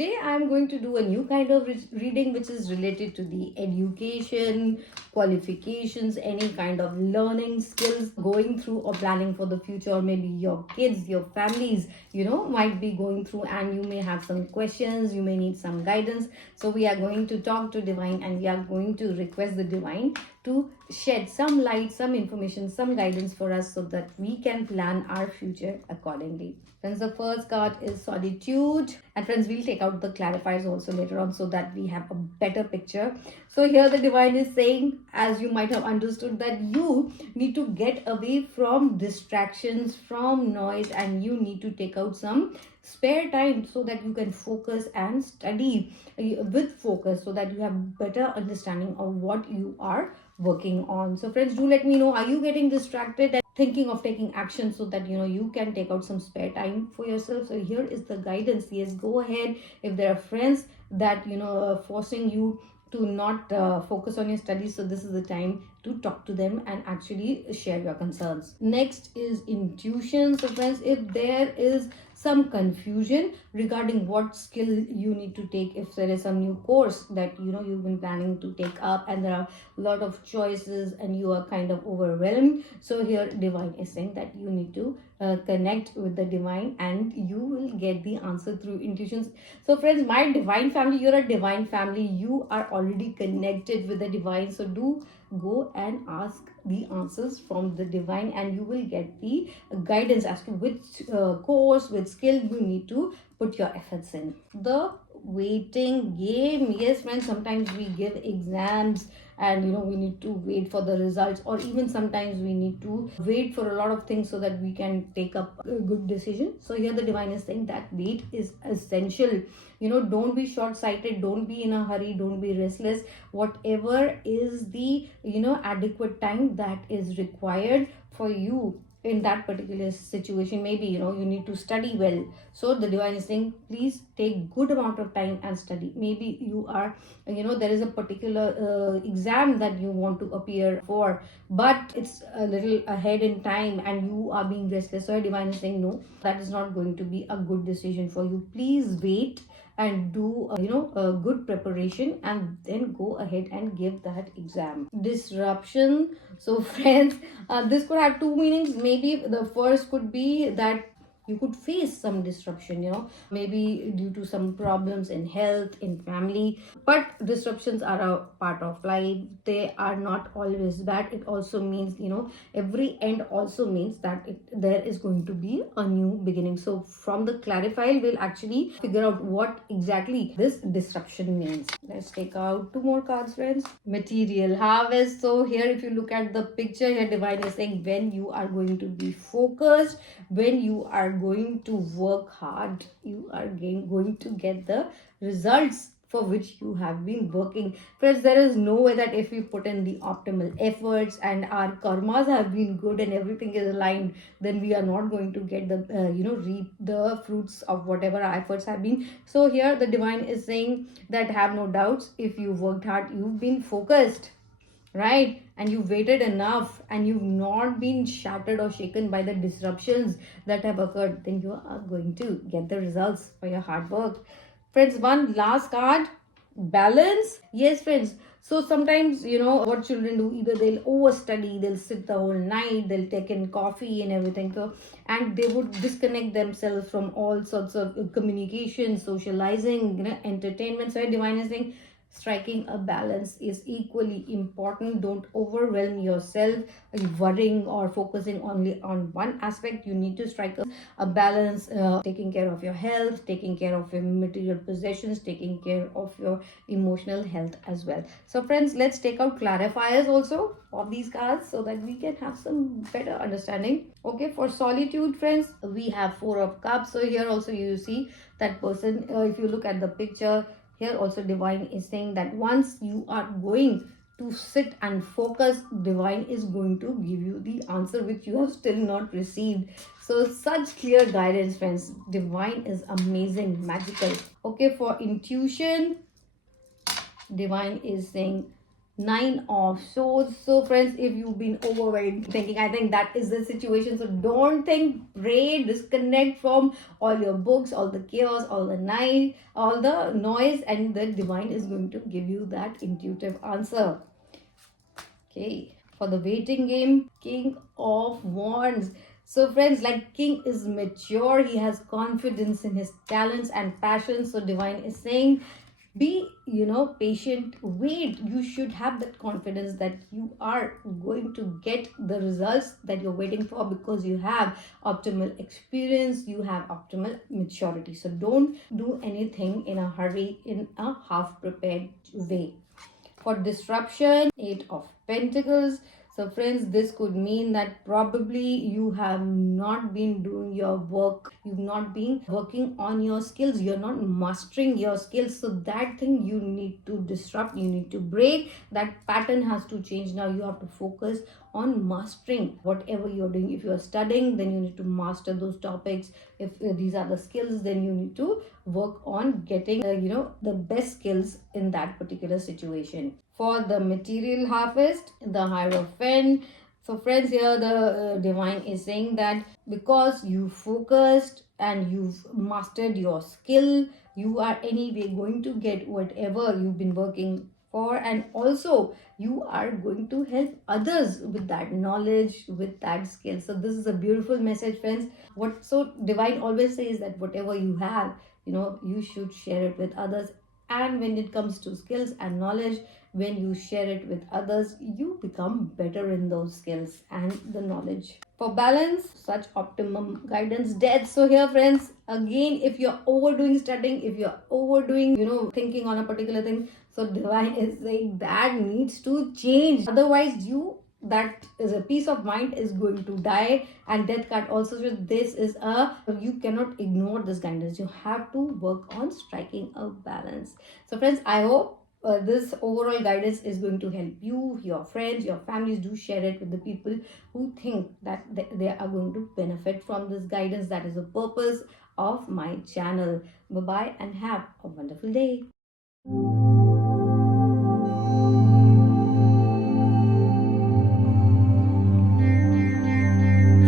today I'm going to do a new kind of reading which is related to the education, qualifications, any kind of learning skills going through or planning for the future, or maybe your kids, your families, might be going through, and you may have some questions, you may need some guidance. So we are going to talk to divine, and we are going to request the divine to shed some light, some information, some guidance for us so that we can plan our future accordingly. Friends, the first card is solitude. And friends, we'll take out the clarifiers also later on so that we have a better picture. So here the divine is saying, as you might have understood, that you need to get away from distractions, from noise, and you need to take out some spare time so that you can focus and study with focus, so that you have better understanding of what you are working on. So friends, do let me know, are you getting distracted and thinking of taking action so that you can take out some spare time for yourself? So here is the guidance. Yes, go ahead. If there are friends that are forcing you to not focus on your studies, so this is the time to talk to them and actually share your concerns. Next is intuition. So friends, if there is some confusion regarding what skill you need to take, if there is some new course that you've been planning to take up and there are a lot of choices and you are kind of overwhelmed, so here divine is saying that you need to connect with the divine and you will get the answer through intuitions. So friends, my divine family, you're a divine family, you are already connected with the divine, so do go and ask the answers from the divine and you will get the guidance as to which course, which skill you need to put your efforts in. The waiting game. Yes friends, sometimes we give exams and we need to wait for the results, or even sometimes we need to wait for a lot of things so that we can take up a good decision. So here the divine is saying that wait is essential. Don't be short-sighted, don't be in a hurry, don't be restless. Whatever is the adequate time that is required for you in that particular situation, maybe you need to study well, so the divine is saying please take good amount of time and study. Maybe you are there is a particular exam that you want to appear for, but it's a little ahead in time and you are being restless, so divine is saying no, that is not going to be a good decision for you. Please wait and do a good preparation and then go ahead and give that exam. Disruption. So friends, this could have two meanings. Maybe the first could be that you could face some disruption, maybe due to some problems in health, in family. But disruptions are a part of life. They are not always bad. It also means, every end also means that there is going to be a new beginning. So from the clarifier, we'll actually figure out what exactly this disruption means. Let's take out two more cards, friends. Material harvest. So here, if you look at the picture here, divine is saying when you are going to be focused, when you are going to work hard, you are going to get the results for which you have been working. Friends, there is no way that if we put in the optimal efforts and our karmas have been good and everything is aligned, then we are not going to get the reap the fruits of whatever our efforts have been. So here the divine is saying that have no doubts. If you worked hard, you've been focused, right, and you waited enough and you've not been shattered or shaken by the disruptions that have occurred, then you are going to get the results for your hard work. Friends, one last card, balance. Yes friends, so sometimes what children do, either they'll overstudy, they'll sit the whole night, they'll take in coffee and everything, so and they would disconnect themselves from all sorts of communication, socializing, entertainment. So divine is saying striking a balance is equally important. Don't overwhelm yourself worrying or focusing only on one aspect. You need to strike a balance, taking care of your health, taking care of your material possessions, taking care of your emotional health as well. So friends, let's take out clarifiers also of these cards so that we can have some better understanding. Okay, for solitude, friends, we have Four of Cups. So here also you see that person, if you look at the picture, here also divine is saying that once you are going to sit and focus, divine is going to give you the answer which you have still not received. So such clear guidance, friends. Divine is amazing, magical. Okay, for intuition, divine is saying Nine of Swords. So friends, if you've been overwhelmed thinking, I think that is the situation. So don't think, pray, disconnect from all your books, all the chaos, all the night, all the noise, and the divine is going to give you that intuitive answer. Okay, for the waiting game, King of Wands. So, friends, like King is mature, he has confidence in his talents and passions. So, Divine is saying, be patient, wait. You should have that confidence that you are going to get the results that you're waiting for, because you have optimal experience, you have optimal maturity. So, don't do anything in a hurry, in a half prepared way. For disruption, Eight of Pentacles. So friends, this could mean that probably you have not been doing your work, you've not been working on your skills, you're not mastering your skills. So that thing you need to disrupt, you need to break. That pattern has to change. Now you have to focus on mastering whatever you're doing. If you're studying, then you need to master those topics. If these are the skills, then you need to work on getting the best skills in that particular situation. For the material harvest, the Hierophant. So friends, here the divine is saying that because you focused and you've mastered your skill, you are anyway going to get whatever you've been working for, and also you are going to help others with that knowledge, with that skill. So this is a beautiful message, friends. What so divine always says that whatever you have, you should share it with others. And when it comes to skills and knowledge, when you share it with others, you become better in those skills and the knowledge. For balance, such optimum guidance, Death. So here, friends, again, if you're overdoing studying, if you're overdoing thinking on a particular thing, so divine is saying that needs to change. Otherwise, that is a peace of mind is going to die. And Death card also says this is you cannot ignore this guidance, you have to work on striking a balance. So friends, I hope this overall guidance is going to help you, your friends, your families. Do share it with the people who think that they are going to benefit from this guidance. That is the purpose of my channel. Bye bye and have a wonderful day.